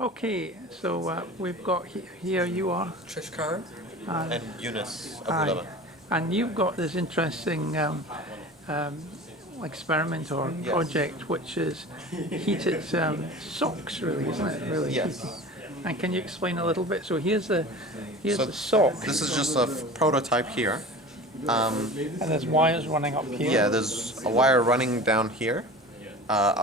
Okay, so we've got here you are, Trish Khan. And Eunice Abu aye, Laba. and you've got this interesting experiment or Yes. project, which is heated socks, really, isn't it? Really Yes. heated. And can you explain a little bit? So here's the So sock, This is just a prototype here. and there's wires running up here. Yeah, there's a wire running down here.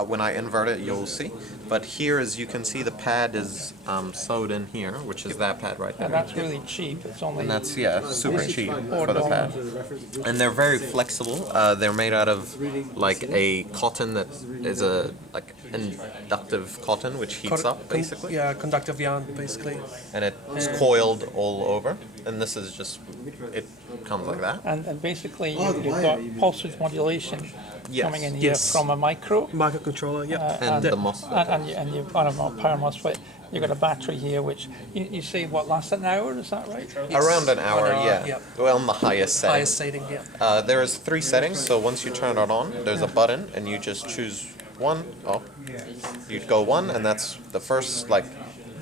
When I invert it, you'll see. But here, as you can see, the pad is sewed in here, which is that pad right And there. that's really cheap. It's only And that's, yeah, super cheap for the $4. pad. And they're very flexible. They're made out of like a cotton that is a like inductive cotton, which heats up basically. Yeah, conductive yarn, basically. And it's coiled all over. And this is just, it comes like that. and basically you've got pulse width modulation Yes. coming in here Yes. from a micro. Microcontroller, yeah. And the MOSFET. And you've got a power MOSFET. You've got a battery here, which you say what lasts an hour. Is that right? Around an hour, 1 hour, yeah. yeah. Well, on the highest setting. Highest setting, yeah. There is 3 settings, so once you turn it on, there's a button, and you just choose one. Oh, you'd go 1, and that's the first like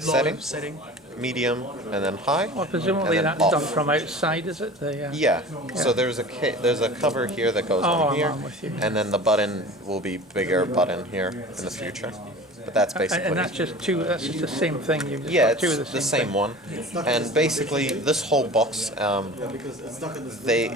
Low setting, medium, and then high. Well, presumably and then that's done off. from outside, is it? The, Yeah. So there's a cover here that goes Oh, on here, I'm with you. and then the button will be bigger button here in the future. But that's basically. And that's just two. That's just the same thing. You've just Yeah, got two of it's the the same same one, and basically this whole box,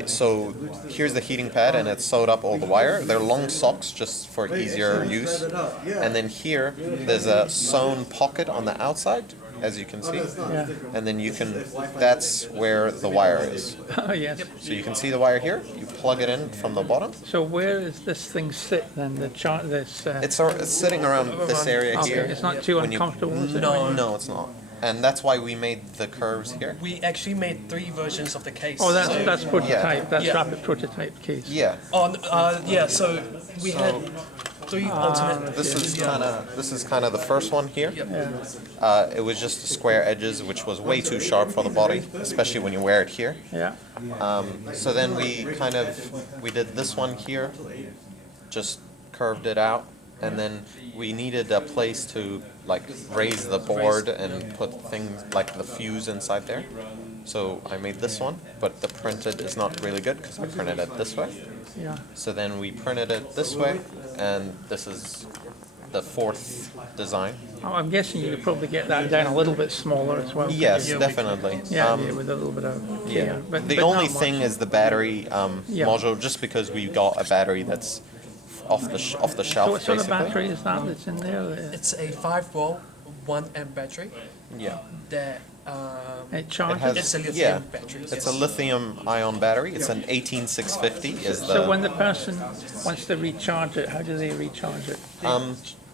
so here's the heating pad, and it's sewed up all the wire. They're long socks just for easier use, and then here there's a sewn pocket on the outside, as you can see, Yeah. and then you can. That's where the wire is. Oh yes. So you can see the wire here. You plug it in from the bottom. So where does this thing sit then? The chart. This. It's sitting around this area Okay, here. it's not too when you- uncomfortable, is it? No, it's not. And that's why we made the curves here. We actually made 3 versions of the case. Oh, So- that's prototype. That's Yeah. rapid prototype case. Yeah. yeah, so we had 3 alternate. This is kind of the first one here. It was just square edges, which was way too sharp for the body, especially when you wear it here. Yeah. So then we did this one here, just curved it out, and then we needed a place to like raise the board and put things like the fuse inside there. So I made this one, but the printed is not really good because I printed it this way. Yeah. So then we printed it this way, and this is the 4th design. Oh, I'm guessing you could probably get that down a little bit smaller as well. couldn't Yes, you? definitely. Yeah, with a little bit of Yeah. but The but only not thing much. is the battery Yeah. module, just because we got a battery that's off the So shelf, what sort of basically. battery is that that's in there? It's a 5-volt, 1 amp battery Yeah. that It It charges. has, It's a lithium yeah, battery, it's yes. a lithium-ion battery. It's an 18650. Is So when the the person wants to recharge it, how do they recharge it?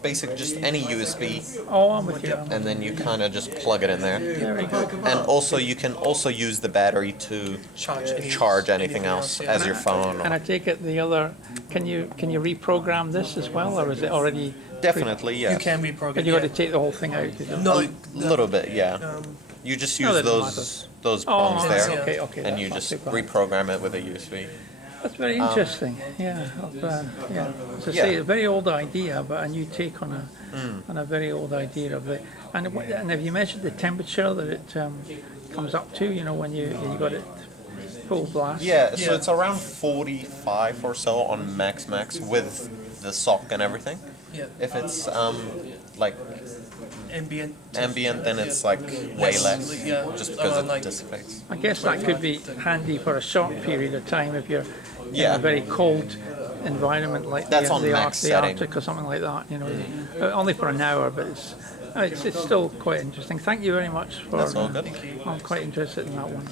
basic just any USB, Oh, I'm with you. and then you kind of just plug it in there. Very good. And also you can also use the battery to charge anything else yeah. as your phone. And I take it the other. Can you reprogram this as well, or is it already? Definitely, yeah. You can reprogram. But you got to yeah. take the whole thing out. you don't- No, A little bit, yeah. You just No, use that doesn't those Oh, prongs that's there, okay, okay. and that's you not just too bad. reprogram it with a USB. That's very interesting. Yeah, yeah. As I say, Yeah. a very old idea, but a new take on a very old idea of it. And have you measured the temperature that it comes up to? You know, when you got it full blast. Yeah, so Yeah. it's around 45 or so on max with the sock and everything. Yeah. If it's like ambient. then it's like way less, Yeah, just because around it like- dissipates. I guess that could be handy for a short period of time if you're in Yeah. a very cold environment like That's on max the setting. Arctic or something like that. You know, only for an hour, but it's still quite interesting. Thank you very much for. That's all good. I'm quite interested in that one.